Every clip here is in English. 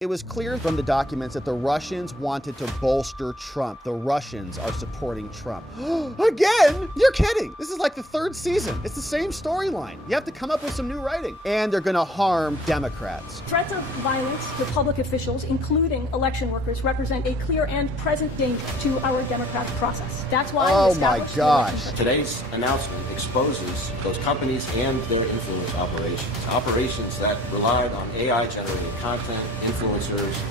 It was clear from the documents that the Russians wanted to bolster Trump. The Russians are supporting Trump. Again? You're kidding. This is like the third season. It's the same storyline. You have to come up with some new writing. And they're going to harm Democrats. Threats of violence to public officials, including election workers, represent a clear and present danger to our democratic process. That's why oh my gosh. Today's announcement exposes those companies and their influence operations that relied on AI-generated content, influencers,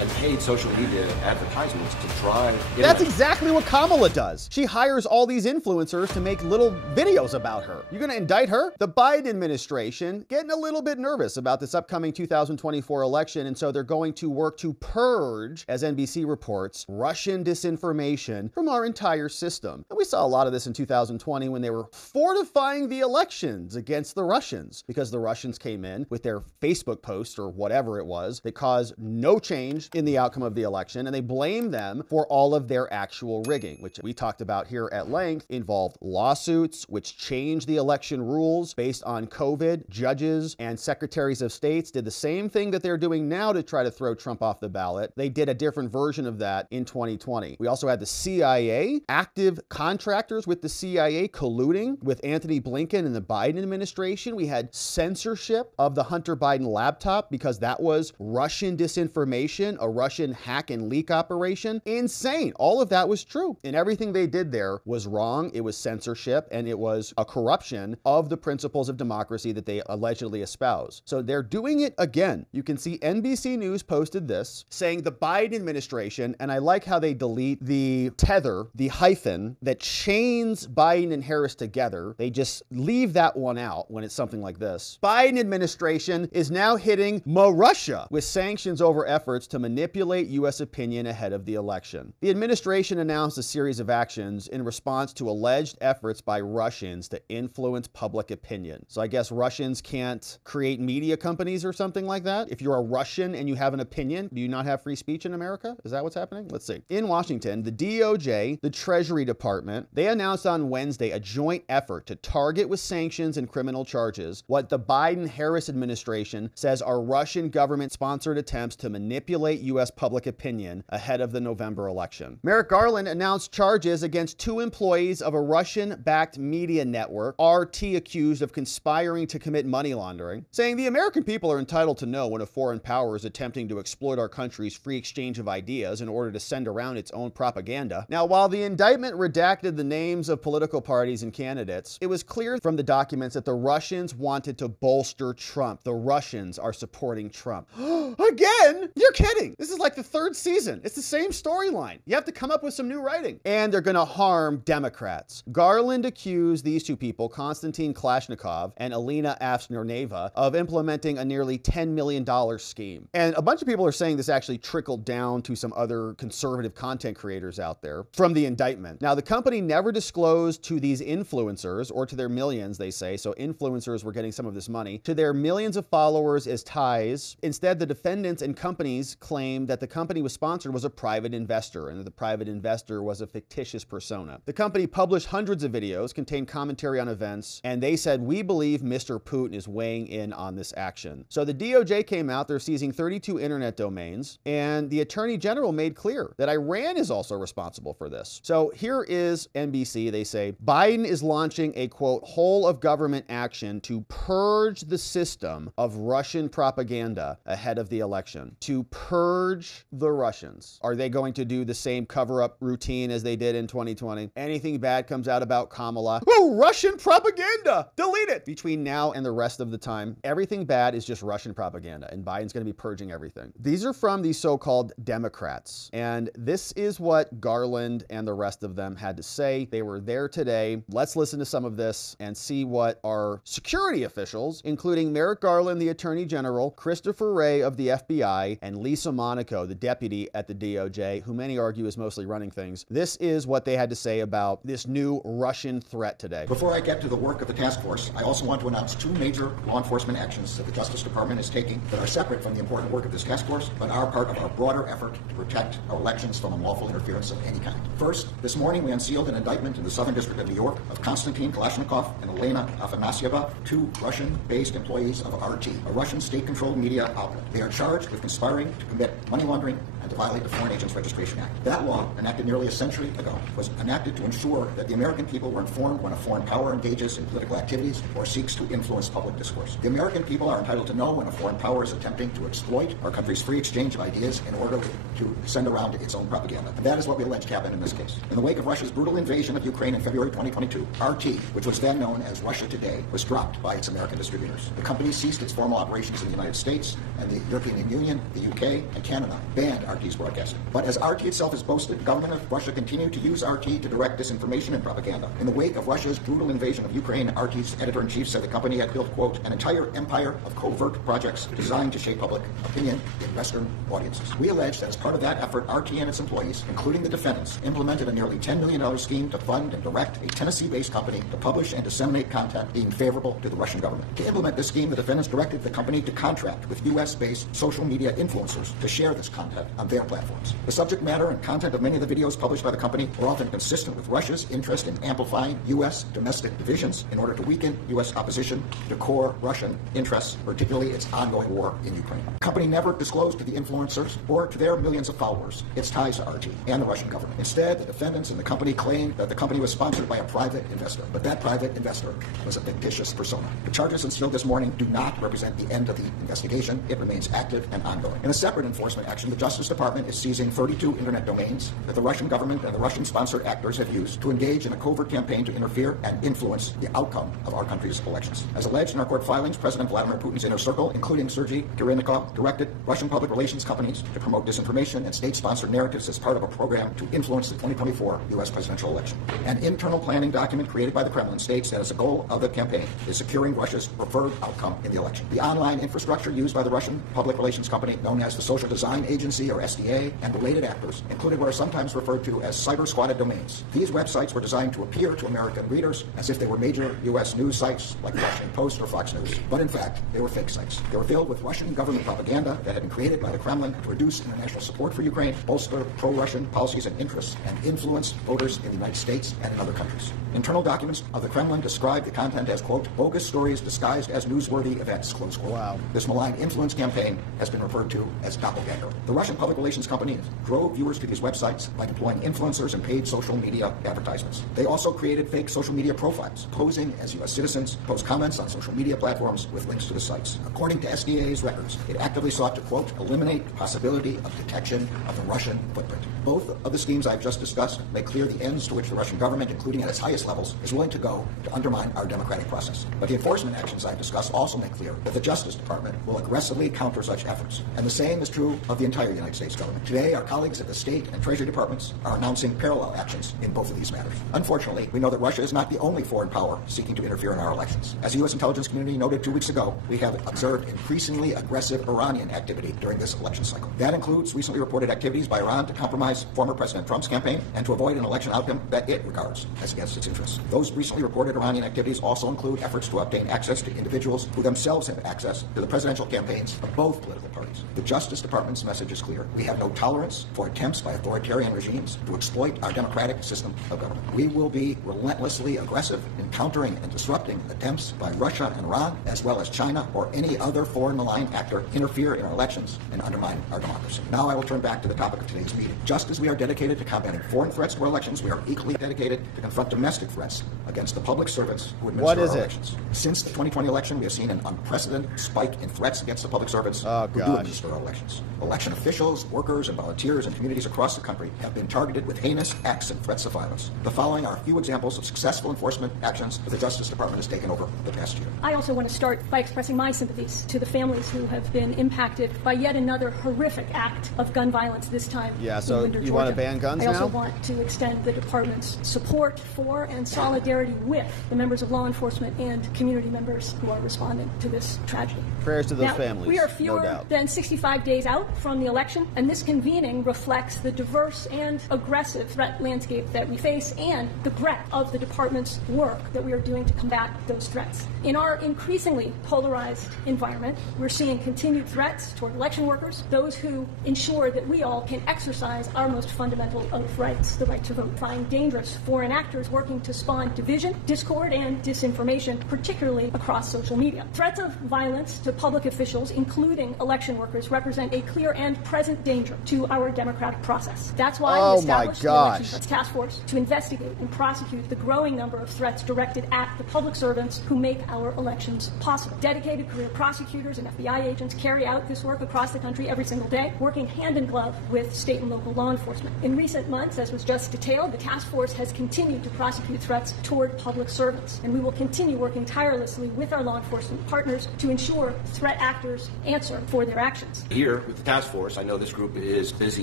and paid social media advertisements to drive internet. That's exactly what Kamala does. She hires all these influencers to make little videos about her. You're going to indict her? The Biden administration getting a little bit nervous about this upcoming 2024 election, and so they're going to work to purge, as NBC reports, Russian disinformation from our entire system. And we saw a lot of this in 2020 when they were fortifying the elections against the Russians, because the Russians came in with their Facebook post or whatever it was that caused no change in the outcome of the election, and they blamed them for all of their actual rigging, which we talked about here at length, involved lawsuits, which changed the election rules based on COVID. Judges and secretaries of states did the same thing that they're doing now to try to throw Trump off the ballot. They did a different version of that in 2020. We also had the CIA, active contractors with the CIA colluding with Anthony Blinken and the Biden administration. We had censorship of the Hunter Biden laptop because that was Russian disinformation, a Russian hack and leak operation. Insane. All of that was true. And everything they did there was wrong. It was censorship, and it was a corruption of the principles of democracy that they allegedly espouse. So they're doing it again. You can see NBC News posted this saying the Biden administration, and I like how they delete the tether, the hyphen that chains Biden and Harris together. They just leave that one out when it's something like this. Biden administration is now hitting Russia with sanctions over efforts to manipulate U.S. opinion ahead of the election. The administration announced a series of actions in response to alleged efforts by Russians to influence public opinion. So I guess Russians can't create media companies or something like that. If you're a Russian and you have an opinion, do you not have free speech in America? Is that what's happening? Let's see. In Washington, the DOJ, the Treasury Department, they announced on Wednesday a joint effort to target with sanctions and criminal charges what the Biden-Harris administration says are Russian government-sponsored attempts to manipulate U.S. public opinion ahead of the November election. Merrick Garland announced charges against 2 employees of a Russian-backed media network, RT, accused of conspiring to commit money laundering, saying the American people are entitled to know when a foreign power is attempting to exploit our country's free exchange of ideas in order to send around its own propaganda. Now, while the indictment redacted the names of political parties and candidates, it was clear from the documents that the Russians wanted to bolster Trump. The Russians are supporting Trump. Again? You're kidding. This is like the third season. It's the same storyline. You have to come up with some new writing. And they're going to harm Democrats. Garland accused these 2 people, Konstantin Kalashnikov and Alina Afsnerneva, of implementing a nearly $10 million scheme. And a bunch of people are saying this actually trickled down to some other conservative content creators out there from the indictment. Now, the company never disclosed to these influencers, or to their millions, they say, so influencers were getting some of this money, to their millions of followers as ties. Instead, the defendants and companies claimed that the company was sponsored was a private investor, and that the private investor was a fictitious persona. The company published hundreds of videos, contained commentary on events, and they said, "We believe Mr. Putin is weighing in on this action." So the DOJ came out, they're seizing 32 internet domains, and the Attorney General made clear that Iran is also responsible for this. So here is NBC. They say, Biden is launching a, quote, whole of government action to purge the system of Russian propaganda ahead of the election. To purge the Russians. Are they going to do the same cover-up routine as they did in 2020? Anything bad comes out about Kamala, oh, Russian propaganda, delete it. Between now and the rest of the time, everything bad is just Russian propaganda, and Biden's going to be purging everything. These are from the so-called Democrats, and this is what Garland and the rest of them had to say. They were there today. Let's listen to some of this and see what our security officials, including Merrick Garland, the Attorney General, Christopher Wray of the FBI, and Lisa Monaco, the deputy at the DOJ, who many argue is mostly running things. This is what they had to say about this new Russian threat today. Before I get to the work of the task force, I also want to announce 2 major law enforcement actions that the Justice Department is taking that are separate from the important work of this task force, but are part of our broader effort to protect our elections from unlawful interference of any kind. First, this morning we unsealed an indictment in the Southern District of New York of Konstantin Kalashnikov and Elena Afanasieva, 2 Russian-based employees of RT, a Russian state-controlled media outlet. They are charged with conspiring to commit money laundering and to violate the Foreign Agents Registration Act. That law, enacted nearly a century ago, was enacted to ensure that the American people were informed when a foreign power engages in political activities or seeks to influence public discourse. The American people are entitled to know when a foreign power is attempting to exploit our country's free exchange of ideas in order to send around its own propaganda. And that is what we alleged happened in this case. In the wake of Russia's brutal invasion of Ukraine in February 2022, RT, which was then known as Russia Today, was dropped by its American distributors. The company ceased its formal operations in the United States, and the European Union, the UK, and Canada banned RT's broadcasting. But as RT itself has boasted, the government of Russia continued to use RT to direct disinformation and propaganda. In the wake of Russia's brutal invasion of Ukraine, RT's editor-in-chief said the company had built, quote, an entire empire of covert projects designed to shape public opinion in Western audiences. We allege that as part of that effort, RT and its employees, including the defendants, implemented a nearly $10 million scheme to fund and direct a Tennessee-based company to publish and disseminate content deemed favorable to the Russian government. To implement this scheme, the defendants directed the company to contract with U.S.-based social media influencers to share this content on their platforms. The subject matter and content of many of the videos published by the company were often consistent with Russia's interest in amplifying U.S. domestic divisions in order to weaken U.S. opposition to core Russian interests, particularly its ongoing war in Ukraine. The company never disclosed to the influencers or to their millions of followers its ties to RT and the Russian government. Instead, the defendants and the company claimed that the company was sponsored by a private investor, but that private investor was a fictitious persona. The charges instilled this morning do not represent the end of the investigation. It remains active and ongoing. In a separate enforcement action, the Justice Department is seizing 32 internet domains that the Russian government and the Russian-sponsored actors have used to engage in a covert campaign to interfere and influence the outcome of our country's elections. As alleged in our court filings, President Vladimir Putin's inner circle, including Sergei Kirilnikov, directed Russian public relations companies to promote disinformation and state-sponsored narratives as part of a program to influence the 2024 U.S. presidential election. An internal planning document created by the Kremlin states that as a goal of the campaign is securing Russia's preferred outcome in the election. The online infrastructure used by the Russian public relations company known as the Social Design Agency, or SDA, and related actors included what are sometimes referred to as cyber-squatted domains. These websites were designed to appear to American readers as if they were major U.S. news sites like the Washington Post or Fox News. But in fact, they were fake sites. They were filled with Russian government propaganda that had been created by the Kremlin to reduce international support for Ukraine, bolster pro-Russian policies and interests, and influence voters in the United States and in other countries. Internal documents of the Kremlin describe the content as, quote, bogus stories disguised as newsworthy events, close quote. Wow. This malign influence campaign has been referred to as doppelganger. The Russian public relations company drove viewers to these websites by deploying influencers and paid social media advertisements. They also created fake social media profiles, posing as U.S. citizens, post comments on social media platforms with links to the sites. According to SDA's records, it actively sought to, quote, eliminate the possibility of detection of the Russian footprint. Both of the schemes I've just discussed make clear the ends to which the Russian government, including at its highest levels, is willing to go to undermine our democratic process. But the enforcement actions I've discussed also make clear that the Justice Department will aggressively counter such efforts. And the same is true of the entire United States government. Today, our colleagues at the State and Treasury Departments are announcing parallel actions in both of these matters. Unfortunately, we know that Russia is not the only foreign power seeking to interfere in our elections. As the U.S. intelligence community noted 2 weeks ago, we have observed increasingly aggressive Iranian activity during this election cycle. That includes recently reported activities by Iran to compromise former President Trump's campaign and to avoid an election outcome that it regards as against its interests. Those recently reported Iranian activities also include efforts to obtain access to individuals who themselves have access to the presidential campaigns of both political parties. The Justice Department's message is clear. We have no tolerance for attempts by authoritarian regimes to exploit our democratic system of government. We will be relentlessly aggressive in countering and disrupting attempts by Russia and Iran, as well as China or any other foreign malign actor, interfere in our elections and undermine our democracy. Now I will turn back to the topic of today's meeting. Just as we are dedicated to combating foreign threats to our elections, we are equally dedicated to confront domestic threats against the public servants who administer our elections. Since the 2020 election, we have seen an unprecedented spike in threats against the public servants who do administer our elections. Election officials, workers, and volunteers in communities across the country have been targeted with heinous acts and threats of violence. The following are a few examples of successful enforcement actions that the Justice Department has taken over the past year. I also want to start by expressing my sympathies to the families who have been impacted by yet another horrific act of gun violence, this time so in Winter, you want to ban guns now? I also want to extend the department's support for and solidarity with the members of law enforcement and community members who are responding to this tragedy. Prayers to those families. We are fewer no doubt. than 65 days out from the election, and this convening reflects the diverse and aggressive threat landscape that we face and the breadth of the department's work that we are doing to combat those threats. In our increasingly polarized environment, we're seeing continued threats toward election workers, those who ensure that we all can exercise our most fundamental of rights, the right to vote. Find dangerous foreign actors working working to spawn division, discord, and disinformation, particularly across social media. Threats of violence to public officials, including election workers, represent a clear and present danger to our democratic process. That's why we established the Election Threats Task Force to investigate and prosecute the growing number of threats directed at the public servants who make our elections possible. Dedicated career prosecutors and FBI agents carry out this work across the country every single day, working hand in glove with state and local law enforcement. In recent months, as was just detailed, the task force has continued to prosecute threats toward public servants, and we will continue working tirelessly with our law enforcement partners to ensure threat actors answer for their actions. Here with the task force, I know this group is busy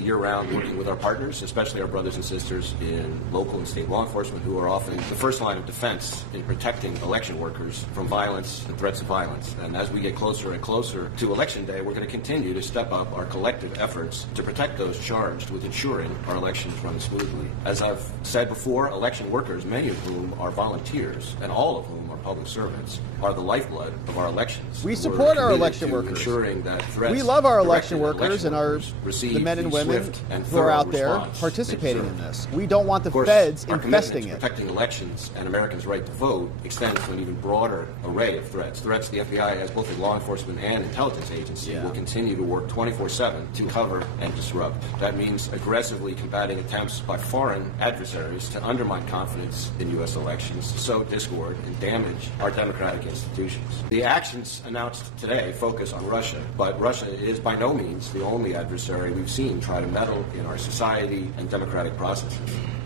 year-round working with our partners, especially our brothers and sisters in local and state law enforcement, who are often the first line of defense in protecting election workers from violence and threats of violence. And as we get closer and closer to Election Day, we're going to continue to step up our collective efforts to protect those charged with ensuring our elections run smoothly. As I've said before, election workers, many of whom are volunteers and all of whom are public servants, are the lifeblood of our elections. We support our election workers. Ensuring that threats we love our election workers and the men and women who are out there participating in this. We don't want the feds infesting it. Protecting elections and Americans' right to vote extends to an even broader array of threats. Threats the FBI, as both a law enforcement and intelligence agency, will continue to work 24/7 to cover and disrupt. That means aggressively combating attempts by foreign adversaries to undermine confidence in U.S. elections, sow discord, and damage our democratic institutions. The actions announced today focus on Russia, but Russia is by no means the only adversary we've seen try to meddle in our society and democratic processes.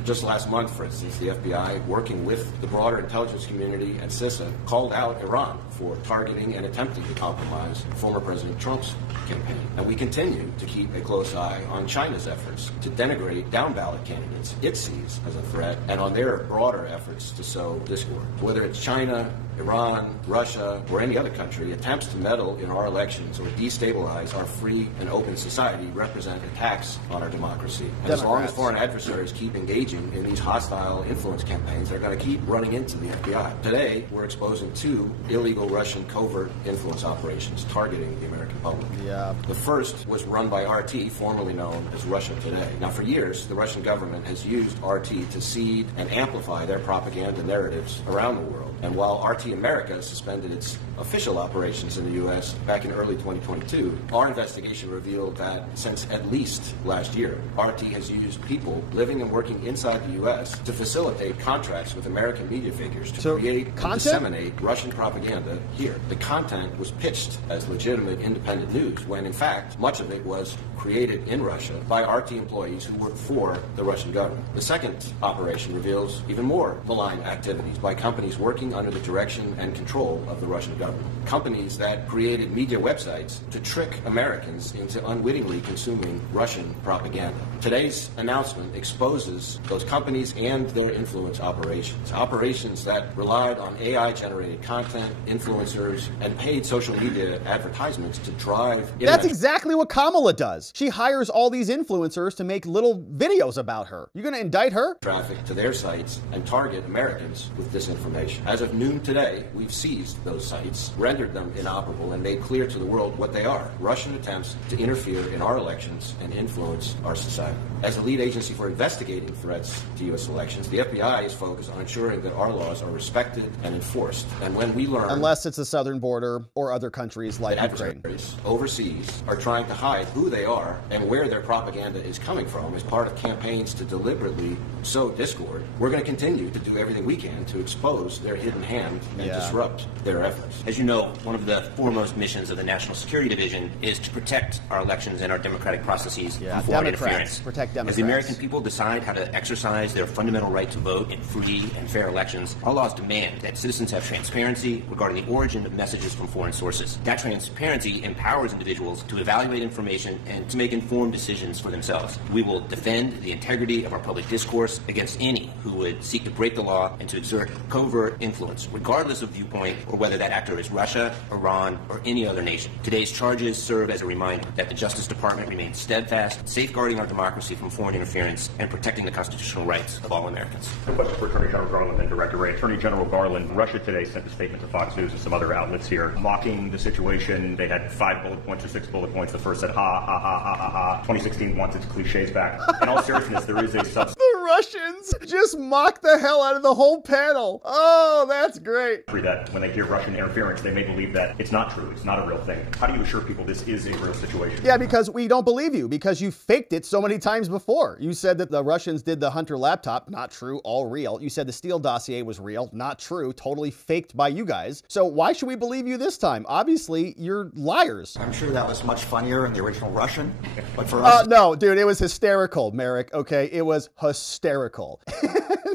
Just last month, for instance, the FBI, working with the broader intelligence community and CISA, called out Iran for targeting and attempting to compromise former President Trump's campaign. And we continue to keep a close eye on China's efforts to denigrate down-ballot candidates it sees as a threat, and on their broader efforts to sow discord. Whether it's China, Iran, Russia, or any other country, attempts to meddle in our elections or destabilize our free and open society represent attacks on our democracy. And as long as foreign adversaries keep engaging in these hostile influence campaigns, they're going to keep running into the FBI. Today, we're exposing 2 illegal Russian covert influence operations targeting the American public. The first was run by RT, formerly known as Russia Today. Now, for years, the Russian government has used RT to seed and amplify their propaganda narratives around the world. And while RT America suspended its official operations in the U.S. back in early 2022, our investigation revealed that since at least last year, RT has used people living and working inside the U.S. to facilitate contracts with American media figures to create and disseminate Russian propaganda here. The content was pitched as legitimate independent news when, in fact, much of it was created in Russia by RT employees who work for the Russian government. The second operation reveals even more malign activities by companies working under the direction and control of the Russian government. Companies that created media websites to trick Americans into unwittingly consuming Russian propaganda. Today's announcement exposes those companies and their influence operations that relied on AI-generated content, influencers, and paid social media advertisements to drive... That's exactly what Kamala does. She hires all these influencers to make little videos about her. You're going to indict her? ...traffic to their sites and target Americans with disinformation. As of noon today, we've seized those sites, rendered them inoperable, and made clear to the world what they are: Russian attempts to interfere in our elections and influence our society. As the lead agency for investigating threats to U.S. elections, the FBI is focused on ensuring that our laws are respected and enforced. And when we learn... Unless it's the southern border or other countries like Ukraine. Overseas are trying to hide who they are and where their propaganda is coming from as part of campaigns to deliberately sow discord, we're going to continue to do everything we can to expose their hidden hand and disrupt their efforts. As you know, one of the foremost missions of the National Security Division is to protect our elections and our democratic processes from foreign interference. Protect Democrats. As the American people decide how to exercise their fundamental right to vote in free and fair elections, our laws demand that citizens have transparency regarding the origin of messages from foreign sources. That transparency empowers individuals to evaluate information and to make informed decisions for themselves. We will defend the integrity of our public discourse against any who would seek to break the law and to exert covert influence, regardless of viewpoint or whether that actor is Russia, Iran, or any other nation. Today's charges serve as a reminder that the Justice Department remains steadfast, safeguarding our democracy from foreign interference and protecting the constitutional rights of all Americans. A question for Attorney General Garland and Director Wray. Attorney General Garland, Russia Today sent a statement to Fox News and some other outlets here mocking the situation. They had 5 bullet points or 6 bullet points. The first said, ha, ha, ha, 2016 wants its cliches back. In all seriousness, there is a substance The Russians just mock the hell out of the whole panel. Oh, that's great. that when they hear Russian interference, they may believe that it's not true, it's not a real thing. How do you assure people this is a real situation? Yeah, because we don't believe you, because you faked it so many times before. You said that the Russians did the Hunter laptop, not true, all real. You said the Steele dossier was real, not true, totally faked by you guys. So why should we believe you this time? Obviously, you're liars. I'm sure that was much funnier in the original Russian, but for us... No, dude, it was hysterical, Merrick, okay? It was hysterical.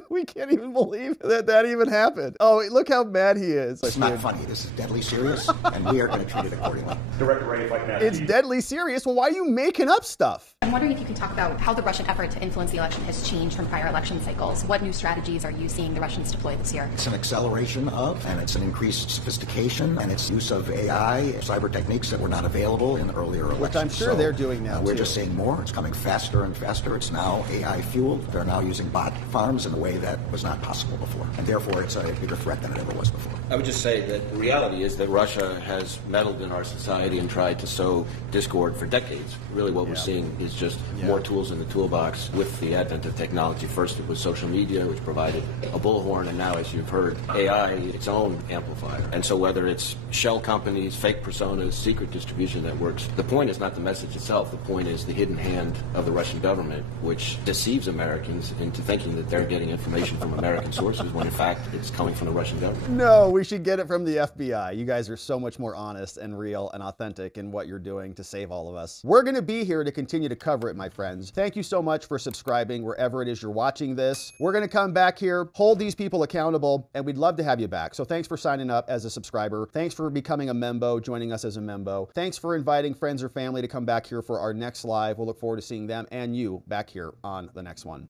We can't even believe that even happened. Oh, look how mad he is. It's not funny. This is deadly serious, and we are going to treat it accordingly. Director Ray, if I can ask It's you- deadly serious. Well, why are you making up stuff? I'm wondering if you can talk about how the Russian effort to influence the election has changed from prior election cycles. What new strategies are you seeing the Russians deploy this year? It's an acceleration of, and it's an increased sophistication, and it's use of AI, cyber techniques that were not available in earlier elections. Which I'm sure they're doing now, We're too. just seeing more. It's coming faster and faster. It's now AI fueled. They're now using bot farms in a way that was not possible before, and therefore it's a bigger threat than it ever was before. I would just say that the reality is that Russia has meddled in our society and tried to sow discord for decades. Really what we're seeing is just more tools in the toolbox with the advent of technology. First it was social media, which provided a bullhorn, and now, as you've heard, AI, its own amplifier. And so whether it's shell companies, fake personas, secret distribution networks, the point is not the message itself. The point is the hidden hand of the Russian government, which deceives Americans into thinking that they're getting information from American sources when in fact it's coming from the Russian government. No, we should get it from the FBI. You guys are so much more honest and real and authentic in what you're doing to save all of us. We're going to be here to continue to cover it, my friends. Thank you so much for subscribing wherever it is you're watching this. We're going to come back here, hold these people accountable, and we'd love to have you back. So thanks for signing up as a subscriber. Thanks for becoming a membo, joining us as a membo. Thanks for inviting friends or family to come back here for our next live. We'll look forward to seeing them and you back here on the next one.